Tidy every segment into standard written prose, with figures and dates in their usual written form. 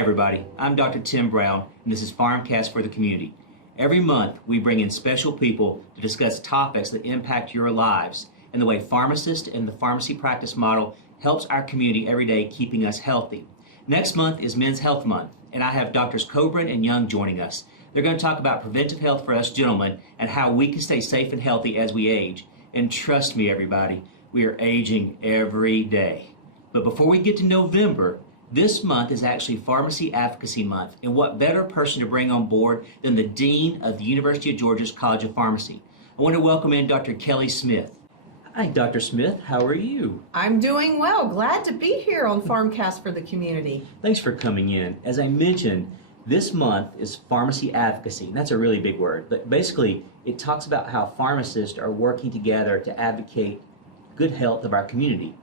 Hi everybody, I'm Dr. Tim Brown, and this is PharmCast for the community. Every month we bring in special people to discuss topics that impact your lives and the way pharmacist and the pharmacy practice model helps our community every day, keeping us healthy. Next month is Men's Health Month, and I have Drs. Coburn and Young joining us. They're going to talk about preventive health for us gentlemen and how we can stay safe and healthy as we age. And trust me everybody, we are aging every day. But before we get to November, this month is actually Pharmacy Advocacy Month, and what better person to bring on board than the Dean of the University of Georgia's College of Pharmacy. I want to welcome in Dr. Kelly Smith. Hi, Dr. Smith. How are you? I'm doing well. Glad to be here on PharmCast for the community. Thanks for coming in. As I mentioned, this month is Pharmacy Advocacy, and that's a really big word, but basically it talks about how pharmacists are working together to advocate good health of our community.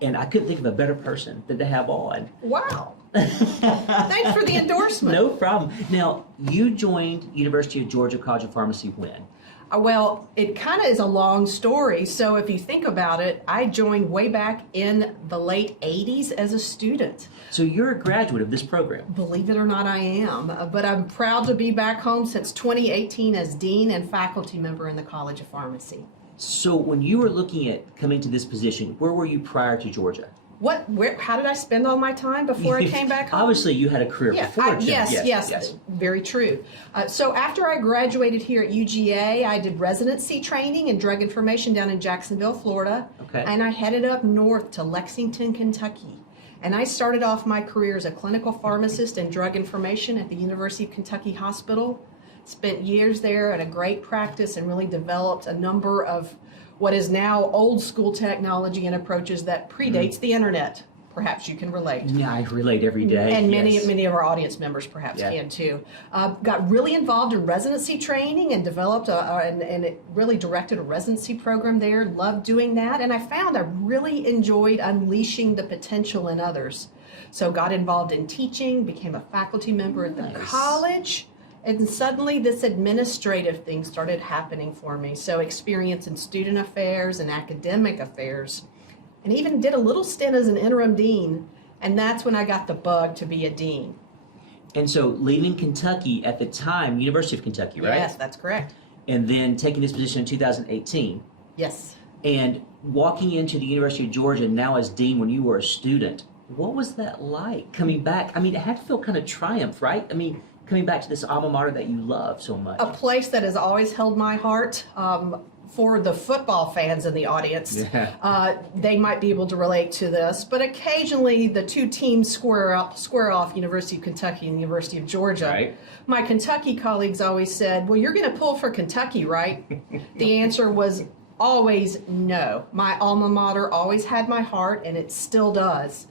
And I couldn't think of a better person than to have on. Wow. Thanks for the endorsement. No problem. Now, you joined University of Georgia College of Pharmacy when? Well, it kind of is a long story. So if you think about it, I joined way back in the late 80s as a student. So you're a graduate of this program. Believe it or not, I am. But I'm proud to be back home since 2018 as dean and faculty member in the College of Pharmacy. So when you were looking at coming to this position, where were you prior to Georgia? How did I spend all my time before I came back home? Obviously, you had a career before. Yes, very true. So after I graduated here at UGA, I did residency training in drug information down in Jacksonville, Florida. Okay. And I headed up north to Lexington, Kentucky. And I started off my career as a clinical pharmacist in drug information at the University of Kentucky Hospital. Spent years there at a great practice and really developed a number of what is now old school technology and approaches that predates the internet. Perhaps you can relate. Yeah, I relate every day. And many of our audience members perhaps can too. Got really involved in residency training and developed and it really directed a residency program there. Loved doing that, and I found I really enjoyed unleashing the potential in others. So got involved in teaching, became a faculty member at the college. And suddenly this administrative thing started happening for me. So experience in student affairs and academic affairs, and even did a little stint as an interim dean. And that's when I got the bug to be a dean. And so leaving Kentucky at the time, University of Kentucky, right? Yes, that's correct. And then taking this position in 2018. Yes. And walking into the University of Georgia now as dean when you were a student, what was that like coming back? I mean, it had to feel kind of triumph, right? I mean, coming back to this alma mater that you love so much. A place that has always held my heart. For the football fans in the audience, they might be able to relate to this, but occasionally the two teams square off, University of Kentucky and University of Georgia. Right. My Kentucky colleagues always said, well, you're going to pull for Kentucky, right? The answer was always no. My alma mater always had my heart, and it still does.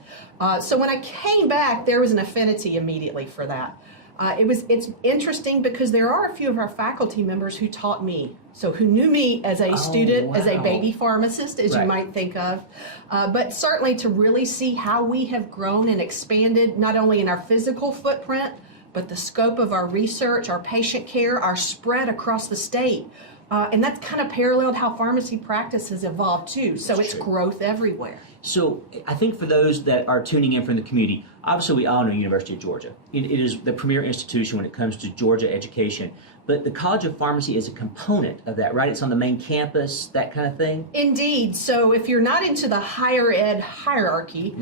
So when I came back, there was an affinity immediately for that. It's interesting because there are a few of our faculty members who taught me, so who knew me as a student, as a baby pharmacist, as you might think of, but certainly to really see how we have grown and expanded, not only in our physical footprint, but the scope of our research, our patient care, our spread across the state. And that's kind of paralleled how pharmacy practice has evolved too, so it's growth everywhere. So I think for those that are tuning in from the community, obviously we all know University of Georgia. It is the premier institution when it comes to Georgia education. But the College of Pharmacy is a component of that, right? It's on the main campus, that kind of thing? Indeed. So if you're not into the higher ed hierarchy,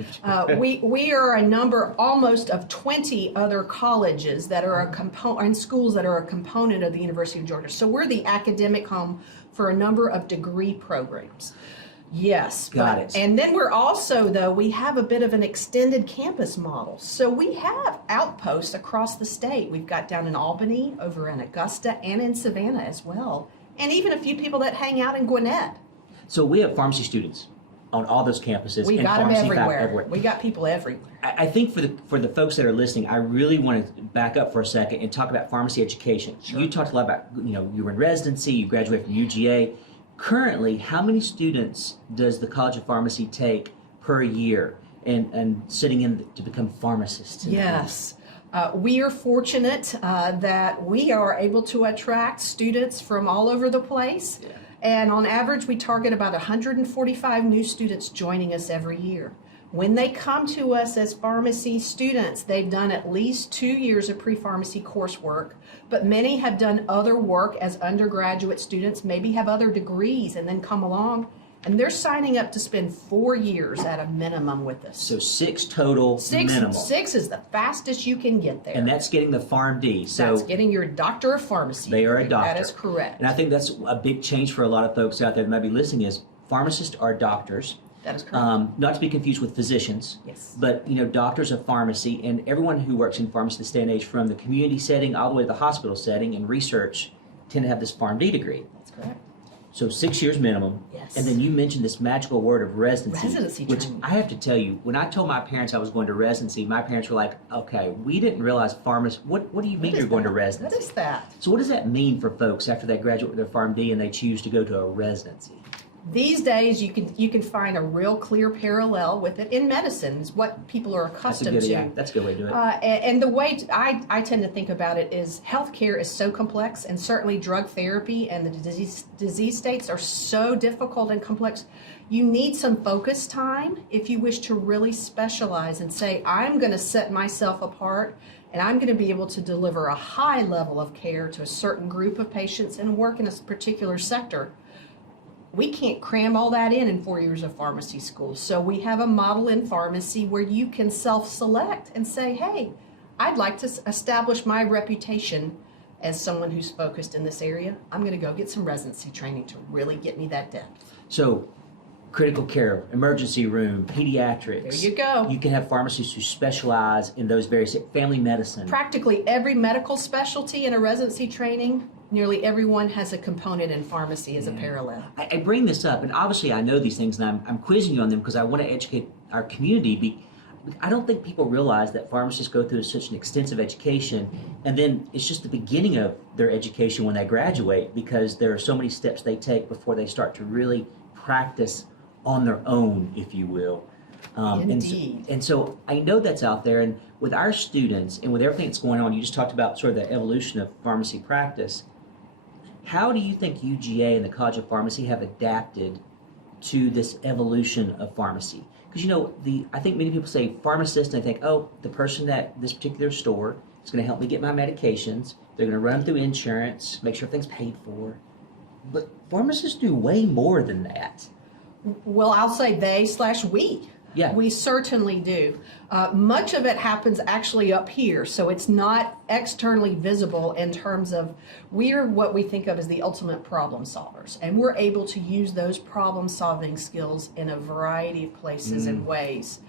we are a number almost of 20 other colleges that are a component, and schools that are a component of the University of Georgia. So we're the academic home for a number of degree programs. Yes. Got it. And then we're also, though, we have a bit of an extended campus model. So we have outposts across the state. We've got down in Albany, over in Augusta, and in Savannah as well. And even a few people that hang out in Gwinnett. So we have pharmacy students on all those campuses. We got them everywhere. We got people everywhere. I think for the folks that are listening, I really want to back up for a second and talk about pharmacy education. Sure. You talked a lot about, you were in residency, you graduated from UGA. Currently, how many students does the College of Pharmacy take per year and sitting in to become pharmacists? Yes. We are fortunate that we are able to attract students from all over the place. Yeah. And on average, we target about 145 new students joining us every year. When they come to us as pharmacy students, they've done at least 2 years of pre-pharmacy coursework, but many have done other work as undergraduate students, maybe have other degrees and then come along, and they're signing up to spend 4 years at a minimum with us. So 6 total minimum. 6 is the fastest you can get there. And that's getting the PharmD. So that's getting your doctor of pharmacy. They are a doctor. That is correct. And I think that's a big change for a lot of folks out there that might be listening is pharmacists are doctors. That is correct. Not to be confused with physicians. Yes. But, doctors of pharmacy and everyone who works in pharmacy this day and age, from the community setting all the way to the hospital setting and research, tend to have this PharmD degree. That's correct. So 6 years minimum. Yes. And then you mentioned this magical word of residency. Residency which training. I have to tell you, when I told my parents I was going to residency, my parents were like, okay, we didn't realize pharmacists, what do you mean you're going to residency? What is that? So what does that mean for folks after they graduate with their PharmD and they choose to go to a residency? These days, you can find a real clear parallel with it in medicine. Is what people are accustomed to. That's a good way to do it. And the way I tend to think about it is healthcare is so complex, and certainly drug therapy and the disease states are so difficult and complex. You need some focus time if you wish to really specialize and say, I'm going to set myself apart and I'm going to be able to deliver a high level of care to a certain group of patients and work in a particular sector. We can't cram all that in 4 years of pharmacy school. So we have a model in pharmacy where you can self-select and say, hey, I'd like to establish my reputation as someone who's focused in this area. I'm going to go get some residency training to really get me that depth. So critical care, emergency room, pediatrics. There you go. You can have pharmacists who specialize in those various, family medicine. Practically every medical specialty in a residency training, nearly everyone has a component in pharmacy as a parallel. I bring this up, and obviously I know these things, and I'm quizzing you on them because I want to educate our community. I don't think people realize that pharmacists go through such an extensive education, and then it's just the beginning of their education when they graduate, because there are so many steps they take before they start to really practice on their own, if you will. Indeed. And so I know that's out there, and with our students and with everything that's going on, you just talked about sort of the evolution of pharmacy practice. How do you think UGA and the College of Pharmacy have adapted to this evolution of pharmacy? Because I think many people say pharmacist and they think, oh, the person at this particular store is going to help me get my medications. They're going to run them through insurance, make sure everything's paid for. But pharmacists do way more than that. Well, I'll say they/we. Yeah. We certainly do. Much of it happens actually up here, so it's not externally visible in terms of we're what we think of as the ultimate problem solvers, and we're able to use those problem-solving skills in a variety of places and ways.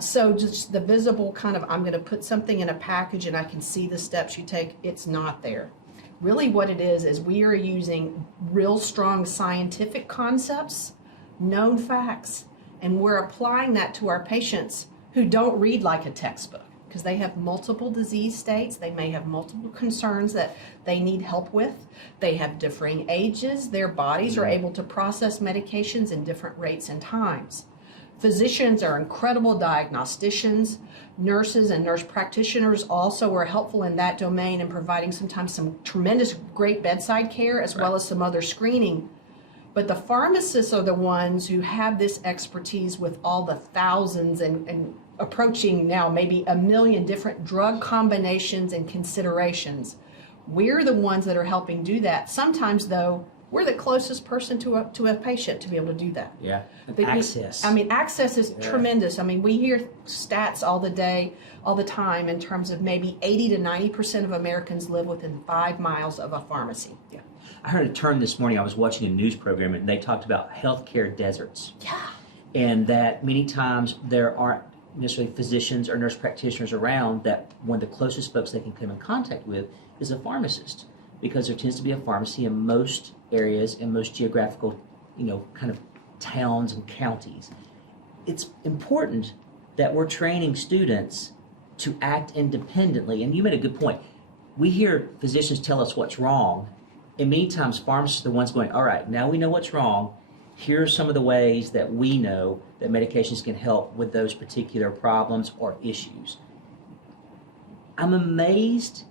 So just the visible kind of, I'm going to put something in a package and I can see the steps you take, it's not there. Really what it is we are using real strong scientific concepts, known facts, and we're applying that to our patients who don't read like a textbook because they have multiple disease states. They may have multiple concerns that they need help with. They have differing ages. Their bodies are able to process medications in different rates and times. Physicians are incredible diagnosticians. Nurses and nurse practitioners also are helpful in that domain and providing sometimes some tremendous great bedside care as well as some other screening. But the pharmacists are the ones who have this expertise with all the thousands and approaching now maybe 1 million different drug combinations and considerations. We're the ones that are helping do that. Sometimes, though, we're the closest person to a patient to be able to do that. Yeah, access. Access is tremendous. We hear stats all the time in terms of maybe 80 to 90% of Americans live within 5 miles of a pharmacy. Yeah. I heard a term this morning. I was watching a news program, and they talked about healthcare deserts. Yeah. And that many times there aren't necessarily physicians or nurse practitioners around, that one of the closest folks they can come in contact with is a pharmacist, because there tends to be a pharmacy in most areas, in most geographical, kind of towns and counties. It's important that we're training students to act independently. And you made a good point. We hear physicians tell us what's wrong, and many times pharmacists are the ones going, all right, now we know what's wrong. Here are some of the ways that we know that medications can help with those particular problems or issues. I'm amazed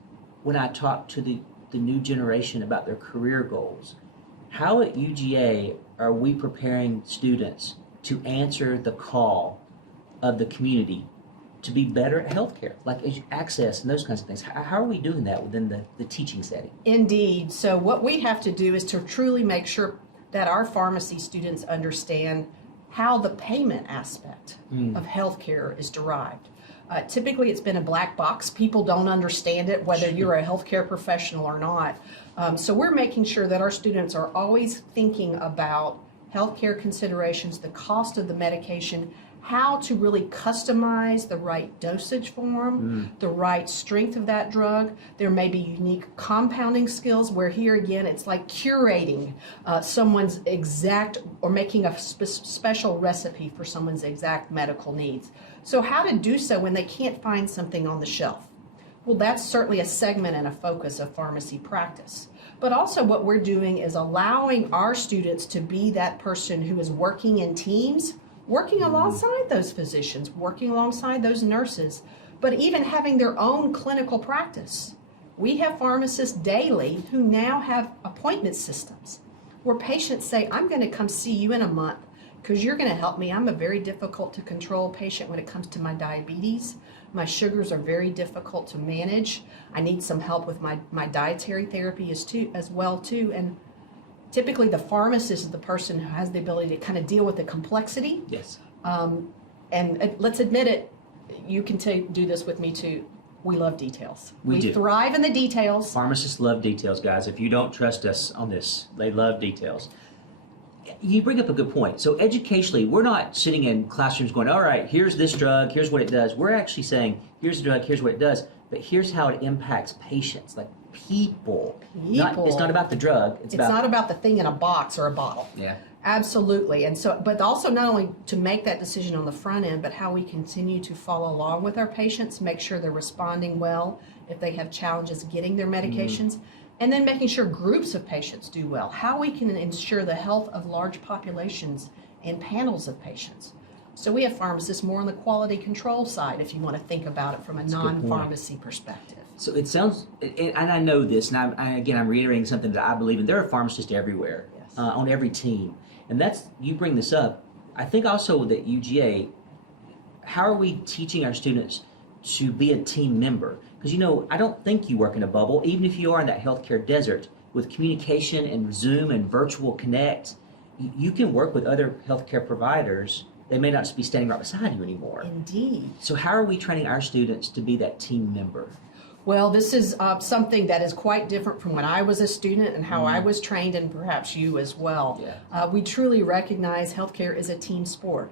when I talk to the new generation about their career goals. How at UGA are we preparing students to answer the call of the community to be better at healthcare, like access and those kinds of things? How are we doing that within the teaching setting? Indeed. So what we have to do is to truly make sure that our pharmacy students understand how the payment aspect of healthcare is derived. Typically, it's been a black box. People don't understand it, whether you're a healthcare professional or not. So we're making sure that our students are always thinking about healthcare considerations, the cost of the medication, how to really customize the right dosage form, the right strength of that drug. There may be unique compounding skills where here again it's like curating someone's exact or making a special recipe for someone's exact medical needs. So how to do so when they can't find something on the shelf? Well, that's certainly a segment and a focus of pharmacy practice. But also what we're doing is allowing our students to be that person who is working in teams, working alongside those physicians, working alongside those nurses, but even having their own clinical practice. We have pharmacists daily who now have appointment systems where patients say, I'm going to come see you in a month because you're going to help me. I'm a very difficult to control patient when it comes to my diabetes. My sugars are very difficult to manage. I need some help with my dietary therapy as well too. And typically the pharmacist is the person who has the ability to kind of deal with the complexity. Yes. And let's admit it, you can do this with me too. We love details. We do. Thrive in the details. Pharmacists love details, guys. If you don't trust us on this, they love details. You bring up a good point. So educationally, we're not sitting in classrooms going, all right, here's this drug, here's what it does. We're actually saying, here's the drug, here's what it does, but here's how it impacts patients, like people. It's not about the drug. It's not about the thing in a box or a bottle. Yeah. Absolutely. And so, but also not only to make that decision on the front end, but how we continue to follow along with our patients, make sure they're responding well if they have challenges getting their medications. And then making sure groups of patients do well, how we can ensure the health of large populations and panels of patients. So we have pharmacists more on the quality control side, if you want to think about it from a non-pharmacy perspective. So it sounds, and I know this, and I'm reiterating something that I believe in. There are pharmacists everywhere, Yes. On every team. And you bring this up. I think also that UGA, how are we teaching our students to be a team member? Because, I don't think you work in a bubble, even if you are in that healthcare desert. With communication and Zoom and virtual connect, you can work with other healthcare providers. They may not just be standing right beside you anymore. Indeed. So how are we training our students to be that team member? Well, this is something that is quite different from when I was a student and how I was trained, and perhaps you as well. Yeah. We truly recognize healthcare is a team sport.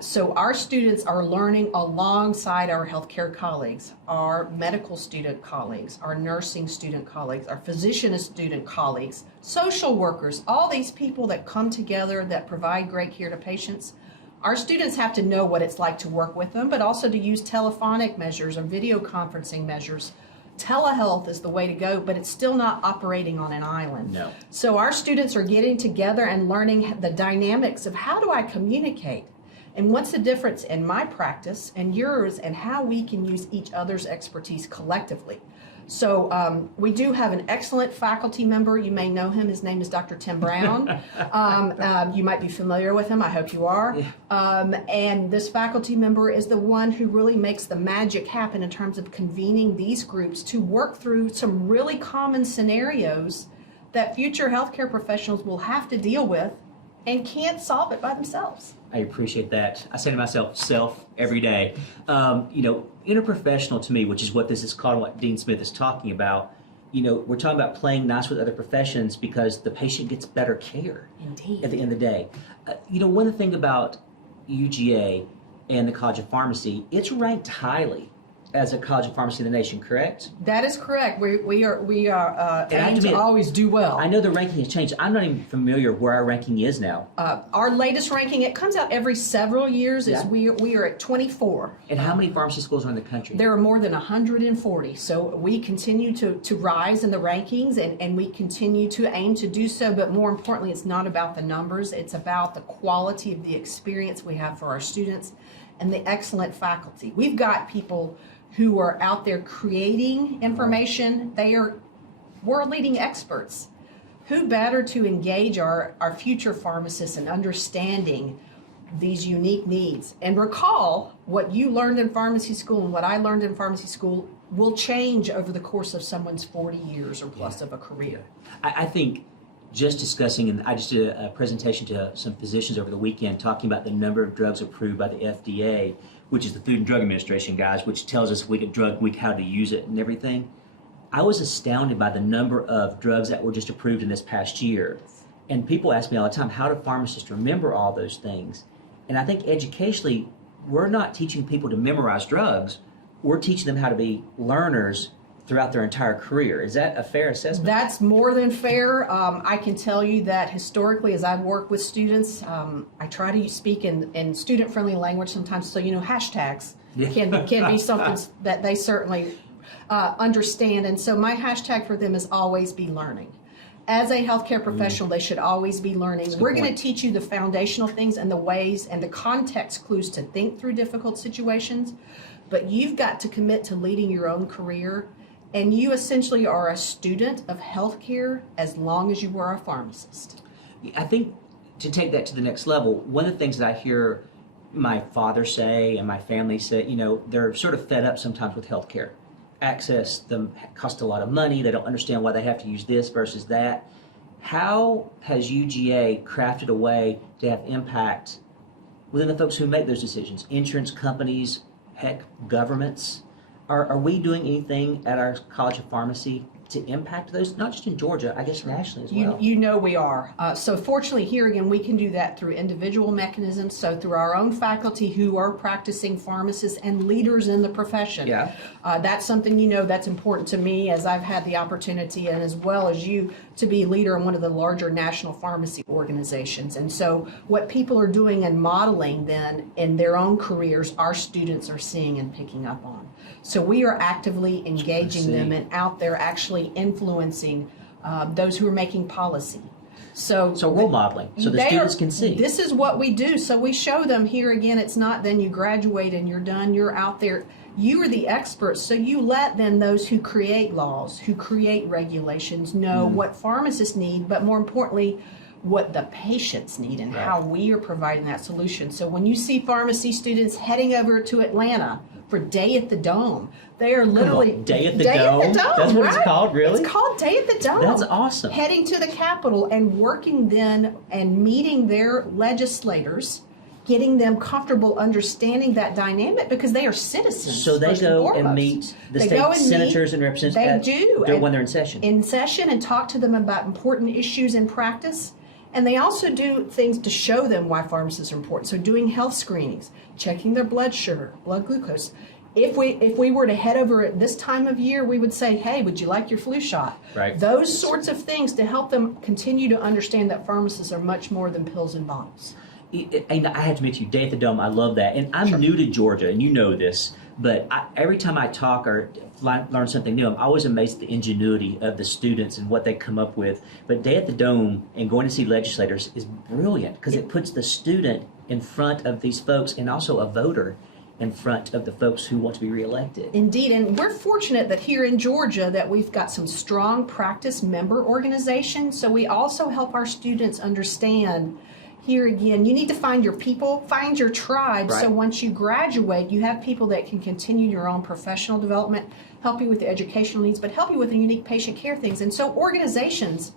So our students are learning alongside our healthcare colleagues, our medical student colleagues, our nursing student colleagues, our physician student colleagues, social workers, all these people that come together that provide great care to patients. Our students have to know what it's like to work with them, but also to use telephonic measures or video conferencing measures. Telehealth is the way to go, but it's still not operating on an island. No. So our students are getting together and learning the dynamics of how do I communicate and what's the difference in my practice and yours and how we can use each other's expertise collectively. So we do have an excellent faculty member. You may know him. His name is Dr. Tim Brown. You might be familiar with him. I hope you are. And this faculty member is the one who really makes the magic happen in terms of convening these groups to work through some really common scenarios that future healthcare professionals will have to deal with and can't solve it by themselves. I appreciate that. I say to myself, self every day. Interprofessional to me, which is what this is called, what Dean Smith is talking about. We're talking about playing nice with other professions because the patient gets better care. Indeed. At the end of the day. One thing about UGA and the College of Pharmacy, it's ranked highly as a college of pharmacy in the nation, correct? That is correct. We are aim to always do well. I know the ranking has changed. I'm not even familiar where our ranking is now. Our latest ranking, it comes out every several years, is we are at 24. And how many pharmacy schools are in the country? There are more than 140. So we continue to rise in the rankings and we continue to aim to do so. But more importantly, it's not about the numbers. It's about the quality of the experience we have for our students and the excellent faculty. We've got people who are out there creating information. They are world-leading experts. Who better to engage our future pharmacists in understanding these unique needs. And recall, what you learned in pharmacy school and what I learned in pharmacy school will change over the course of someone's 40 years or plus of a career. I think just discussing, and I just did a presentation to some physicians over the weekend talking about the number of drugs approved by the FDA, which is the Food and Drug Administration, guys, which tells us how to use it and everything. I was astounded by the number of drugs that were just approved in this past year. And people ask me all the time, how do pharmacists remember all those things? And I think educationally, we're not teaching people to memorize drugs. We're teaching them how to be learners throughout their entire career. Is that a fair assessment? That's more than fair. I can tell you that historically, as I've worked with students, I try to speak in student-friendly language sometimes, so hashtags can be something that they certainly understand. And so my hashtag for them is always be learning. As a healthcare professional, they should always be learning. We're going to teach you the foundational things and the ways and the context clues to think through difficult situations, but you've got to commit to leading your own career, and you essentially are a student of healthcare as long as you are a pharmacist. I think to take that to the next level, one of the things that I hear my father say and my family say, they're sort of fed up sometimes with healthcare. Access them costs a lot of money. They don't understand why they have to use this versus that. How has UGA crafted a way to have impact within the folks who make those decisions? Insurance companies, heck, governments. Are we doing anything at our College of Pharmacy to impact those, not just in Georgia, I guess nationally as well? You know we are. So fortunately here again, we can do that through individual mechanisms, so through our own faculty who are practicing pharmacists and leaders in the profession. Yeah. That's something that's important to me, as I've had the opportunity, and as well as you, to be a leader in one of the larger national pharmacy organizations. And so what people are doing and modeling then in their own careers, our students are seeing and picking up on. So we are actively engaging them and out there actually influencing those who are making policy. So role modeling, so the students can see. This is what we do. So we show them here again, it's not then you graduate and you're done, you're out there. You are the experts, so you let then those who create laws, who create regulations know what pharmacists need, but more importantly, what the patients need and how we are providing that solution. So when you see pharmacy students heading over to Atlanta for Day at the Dome, they are literally Day at the Dome. That's what it's called, really? It's called Day at the Dome. That's awesome. Heading to the Capitol and working then and meeting their legislators, getting them comfortable understanding that dynamic because they are citizens. So they go and meet the state senators and representatives. They do when they're in session. In session, and talk to them about important issues in practice. And they also do things to show them why pharmacists are important. So doing health screenings, checking their blood sugar, blood glucose. If we were to head over at this time of year, we would say, hey, would you like your flu shot? Right. Those sorts of things to help them continue to understand that pharmacists are much more than pills and bottles. And I have to admit to you, Day at the Dome, I love that. And I'm new to Georgia, and you know this, but every time I talk or learn something new, I'm always amazed at the ingenuity of the students and what they come up with. But Day at the Dome and going to see legislators is brilliant because it puts the student in front of these folks and also a voter in front of the folks who want to be reelected. Indeed, and we're fortunate that here in Georgia that we've got some strong practice member organizations, so we also help our students understand. Here again, you need to find your people, find your tribe, so once you graduate, you have people that can continue your own professional development, help you with the educational needs, but help you with the unique patient care things. And so organizations,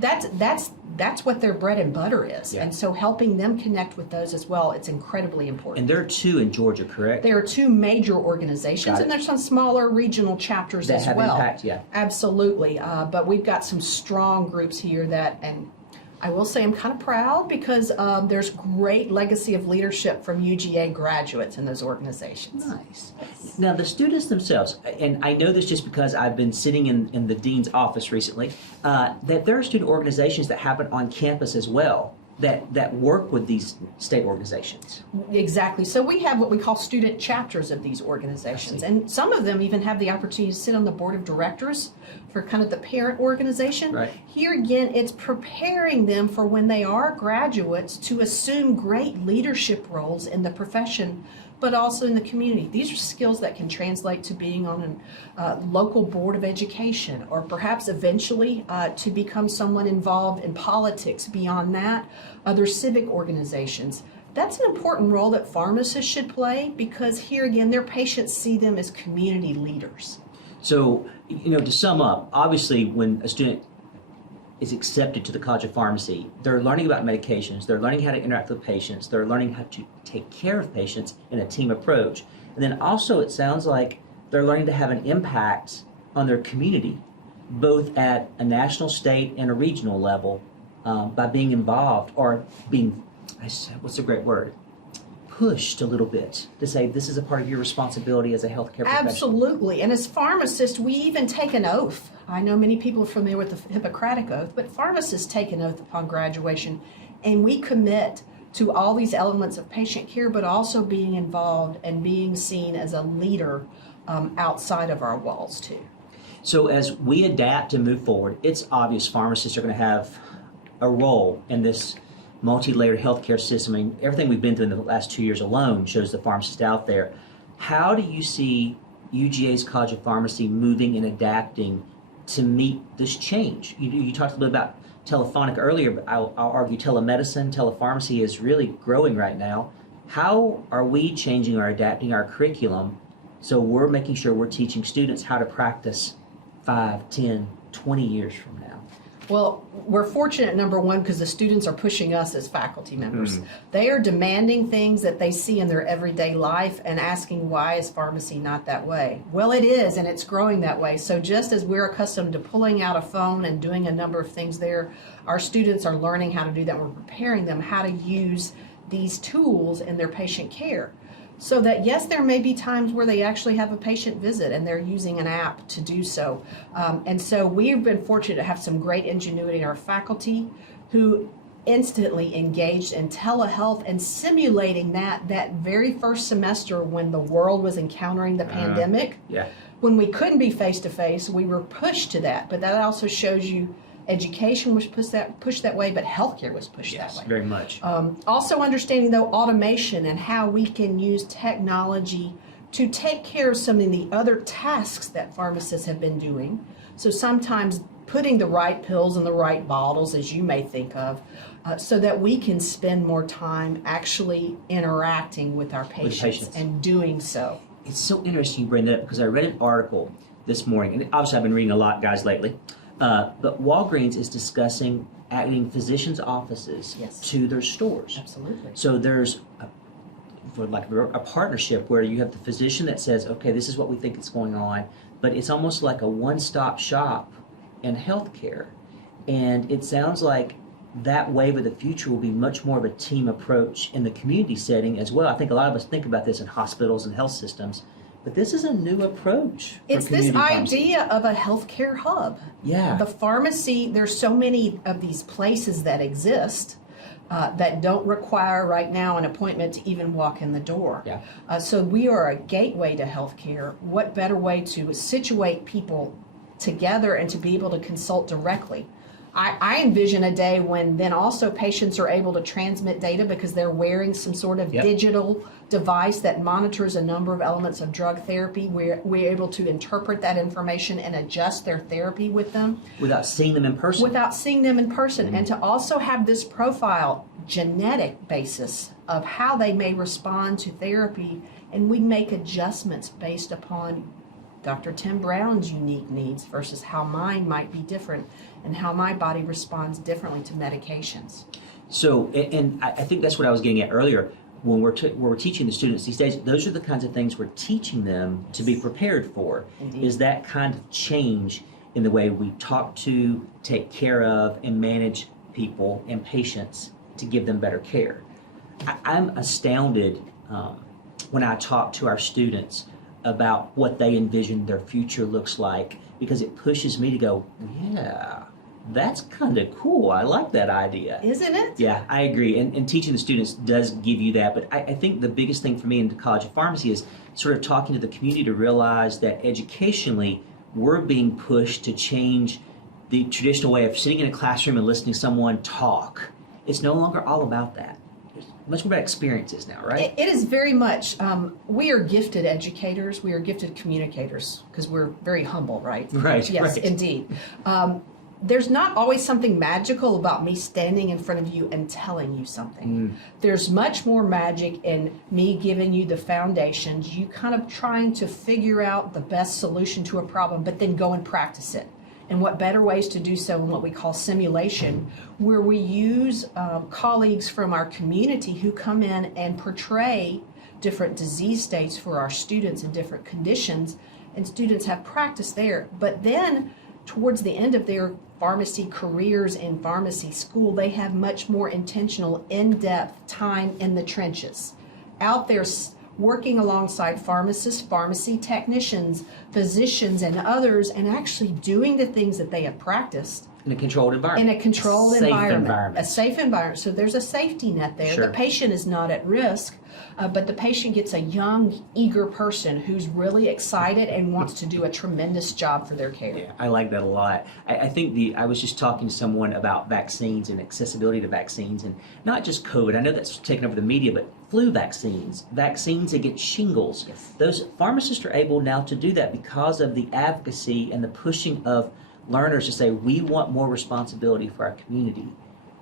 that's what their bread and butter is. Yeah. And so helping them connect with those as well, it's incredibly important. And there are two in Georgia, correct? There are two major organizations, and there's some smaller regional chapters that as have well. Impact, yeah. Absolutely. But we've got some strong groups here and I will say I'm kind of proud because there's great legacy of leadership from UGA graduates in those organizations. Nice. Now, the students themselves, and I know this just because I've been sitting in the dean's office recently, that there are student organizations that happen on campus as well that work with these state organizations. Exactly. So we have what we call student chapters of these organizations, and some of them even have the opportunity to sit on the board of directors for kind of the parent organization. Right. Here again, it's preparing them for when they are graduates to assume great leadership roles in the profession, but also in the community. These are skills that can translate to being on a local board of education, or perhaps eventually to become someone involved in politics. Beyond that, other civic organizations. That's an important role that pharmacists should play because here again, their patients see them as community leaders. So, to sum up, obviously when a student is accepted to the College of Pharmacy, they're learning about medications, they're learning how to interact with patients, they're learning how to take care of patients in a team approach. And then also it sounds like they're learning to have an impact on their community, both at a national, state, and a regional level by being involved or being, what's a great word? Pushed a little bit to say this is a part of your responsibility as a healthcare professional. Absolutely. And as pharmacists, we even take an oath. I know many people are familiar with the Hippocratic Oath, but pharmacists take an oath upon graduation, and we commit to all these elements of patient care, but also being involved and being seen as a leader outside of our walls too. So as we adapt and move forward, it's obvious pharmacists are going to have a role in this multi-layered healthcare system. I mean, everything we've been through in the last 2 years alone shows the pharmacist out there. How do you see UGA's College of Pharmacy moving and adapting to meet this change? You talked a little bit about telephonic earlier, but I'll argue telemedicine, telepharmacy is really growing right now. How are we changing or adapting our curriculum so we're making sure we're teaching students how to practice 5, 10, 20 years from now? Well, we're fortunate, number one, because the students are pushing us as faculty members. They are demanding things that they see in their everyday life and asking, why is pharmacy not that way? Well, it is, and it's growing that way. So just as we're accustomed to pulling out a phone and doing a number of things there, our students are learning how to do that. We're preparing them how to use these tools in their patient care. So that, yes, there may be times where they actually have a patient visit and they're using an app to do so. And so we've been fortunate to have some great ingenuity in our faculty who instantly engaged in telehealth and simulating that very first semester when the world was encountering the pandemic. Yeah. When we couldn't be face-to-face, we were pushed to that. But that also shows you education was pushed that way, but healthcare was pushed that way. Very much. Also understanding, though, automation and how we can use technology to take care of some of the other tasks that pharmacists have been doing. So sometimes putting the right pills in the right bottles, as you may think of, so that we can spend more time actually interacting with our patients. And doing so. It's so interesting you bring that up because I read an article this morning, and obviously I've been reading a lot, guys, lately. But Walgreens is discussing adding physicians' offices to their stores. Absolutely. So there's a partnership where you have the physician that says, okay, this is what we think is going on, but it's almost like a one-stop shop in healthcare. And it sounds like that wave of the future will be much more of a team approach in the community setting as well. I think a lot of us think about this in hospitals and health systems. But this is a new approach. It's this idea of a healthcare hub. Yeah. The pharmacy, there's so many of these places that exist that don't require right now an appointment to even walk in the door. Yeah. So we are a gateway to healthcare. What better way to situate people together and to be able to consult directly? I envision a day when then also patients are able to transmit data because they're wearing some sort of digital device that monitors a number of elements of drug therapy. We're able to interpret that information and adjust their therapy with them. Without seeing them in person. Without seeing them in person. And to also have this profile, genetic basis of how they may respond to therapy, and we make adjustments based upon Dr. Tim Brown's unique needs versus how mine might be different and how my body responds differently to medications. So, and I think that's what I was getting at earlier. When we're teaching the students these days, those are the kinds of things we're teaching them to be prepared for. Indeed. Is that kind of change in the way we talk to, take care of, and manage people and patients to give them better care. I'm astounded when I talk to our students about what they envision their future looks like, because it pushes me to go, yeah, that's kind of cool. I like that idea. Isn't it? Yeah, I agree. And teaching the students does give you that. But I think the biggest thing for me in the College of Pharmacy is sort of talking to the community to realize that educationally, we're being pushed to change the traditional way of sitting in a classroom and listening to someone talk. It's no longer all about that. It's much more about experiences now, right? It is very much. We are gifted educators. We are gifted communicators because we're very humble, right? Right. Yes, right. indeed. there's not always something magical about me standing in front of you and telling you something. There's much more magic in me giving you the foundations, you kind of trying to figure out the best solution to a problem, but then go and practice it. And what better ways to do so in what we call simulation, where we use colleagues from our community who come in and portray different disease states for our students in different conditions, and students have practice there. But then towards the end of their pharmacy careers in pharmacy school, they have much more intentional, in-depth time in the trenches, out there working alongside pharmacists, pharmacy technicians, physicians, and others, and actually doing the things that they have practiced. In a controlled environment. In a controlled Safe environment. A safe environment. So there's a safety net there. Sure. The patient is not at risk, but the patient gets a young, eager person who's really excited and wants to do a tremendous job for their care. Yeah, I like that a lot. I think I was just talking to someone about vaccines and accessibility to vaccines, and not just COVID. I know that's taken over the media, but flu vaccines, vaccines against shingles. Yes. Those pharmacists are able now to do that because of the advocacy and the pushing of learners to say, we want more responsibility for our community.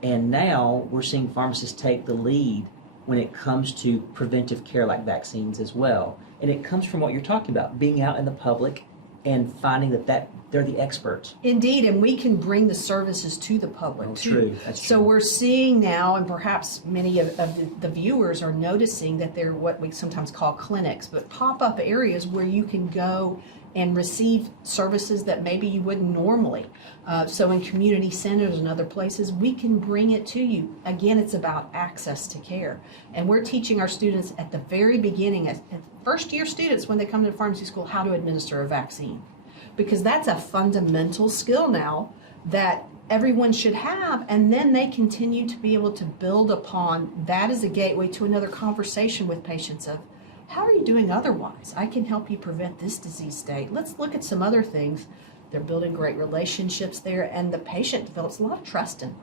And now we're seeing pharmacists take the lead when it comes to preventive care like vaccines as well. And it comes from what you're talking about, being out in the public and finding that they're the experts. Indeed, and we can bring the services to the public too. True, that's so true. we're seeing now, and perhaps many of the viewers are noticing that they're what we sometimes call clinics, but pop-up areas where you can go and receive services that maybe you wouldn't normally. So in community centers and other places, we can bring it to you. Again, it's about access to care. And we're teaching our students at the very beginning, as first-year students when they come to pharmacy school, how to administer a vaccine. Because that's a fundamental skill now that everyone should have, and then they continue to be able to build upon that as a gateway to another conversation with patients of, how are you doing otherwise? I can help you prevent this disease state. Let's look at some other things. They're building great relationships there, and the patient develops a lot of trust in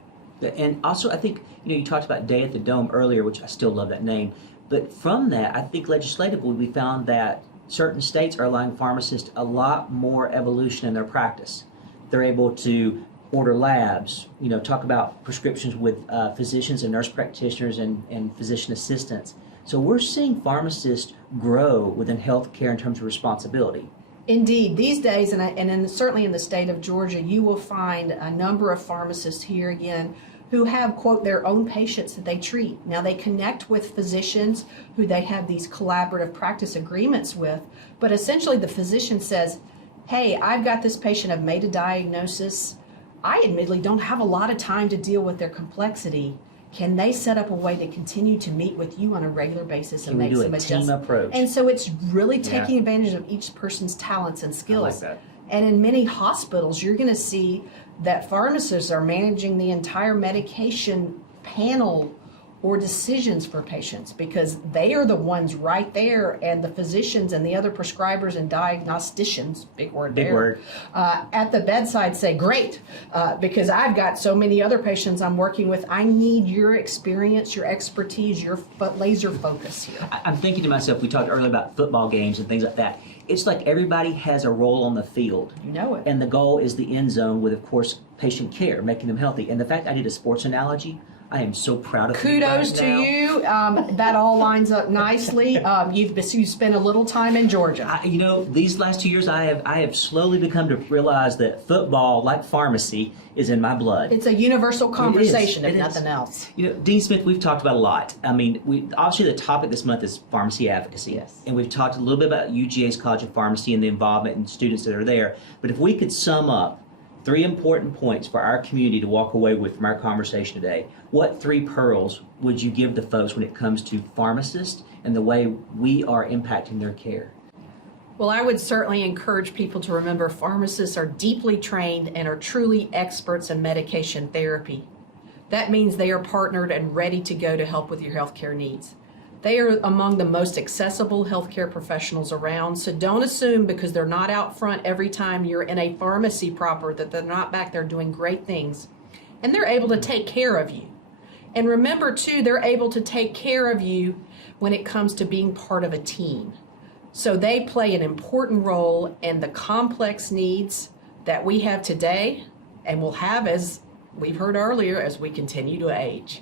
them. And also, I think, you talked about Day at the Dome earlier, which I still love that name. But from that, I think legislatively, we found that certain states are allowing pharmacists a lot more evolution in their practice. They're able to order labs, talk about prescriptions with physicians and nurse practitioners and physician assistants. So we're seeing pharmacists grow within healthcare in terms of responsibility. Indeed, these days, certainly in the state of Georgia, you will find a number of pharmacists here again who have, quote, their own patients that they treat. Now, they connect with physicians who they have these collaborative practice agreements with, but essentially the physician says, hey, I've got this patient, I've made a diagnosis. I admittedly don't have a lot of time to deal with their complexity. Can they set up a way to continue to meet with you on a regular basis and make some adjustments? Team approach? And so it's really taking advantage of each person's talents and skills. I like that. And in many hospitals, you're going to see that pharmacists are managing the entire medication panel or decisions for patients because they are the ones right there, and the physicians and the other prescribers and diagnosticians, big word there, at the bedside say, great, because I've got so many other patients I'm working with. I need your experience, your expertise, your laser focus here. I'm thinking to myself, we talked earlier about football games and things like that. It's like everybody has a role on the field. You know it. And the goal is the end zone with, of course, patient care, making them healthy. And the fact I did a sports analogy, I am so proud of you. Kudos to you. That all lines up nicely. You've spent a little time in Georgia. These last 2 years, I have slowly become to realize that football, like pharmacy, is in my blood. It's a universal conversation, It if is. nothing else. Dean Smith, we've talked about a lot. I mean, obviously the topic this month is pharmacy advocacy. Yes. And we've talked a little bit about UGA's College of Pharmacy and the involvement and students that are there. But if we could sum up 3 important points for our community to walk away with from our conversation today, what 3 pearls would you give the folks when it comes to pharmacists and the way we are impacting their care? Well, I would certainly encourage people to remember pharmacists are deeply trained and are truly experts in medication therapy. That means they are partnered and ready to go to help with your healthcare needs. They are among the most accessible healthcare professionals around, so don't assume because they're not out front every time you're in a pharmacy proper that they're not back there doing great things. And they're able to take care of you. And remember, too, they're able to take care of you when it comes to being part of a team. So they play an important role in the complex needs that we have today and will have, as we've heard earlier, as we continue to age.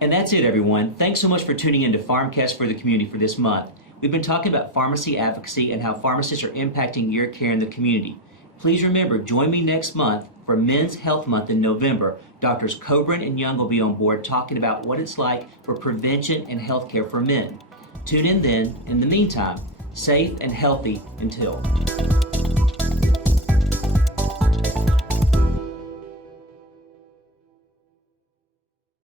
And that's it, everyone. Thanks so much for tuning in to PharmCast for the Community for this month. We've been talking about pharmacy advocacy and how pharmacists are impacting your care in the community. Please remember, join me next month for Men's Health Month in November. Doctors Coburn and Young will be on board talking about what it's like for prevention and health care for men. Tune in then. In the meantime, safe and healthy until.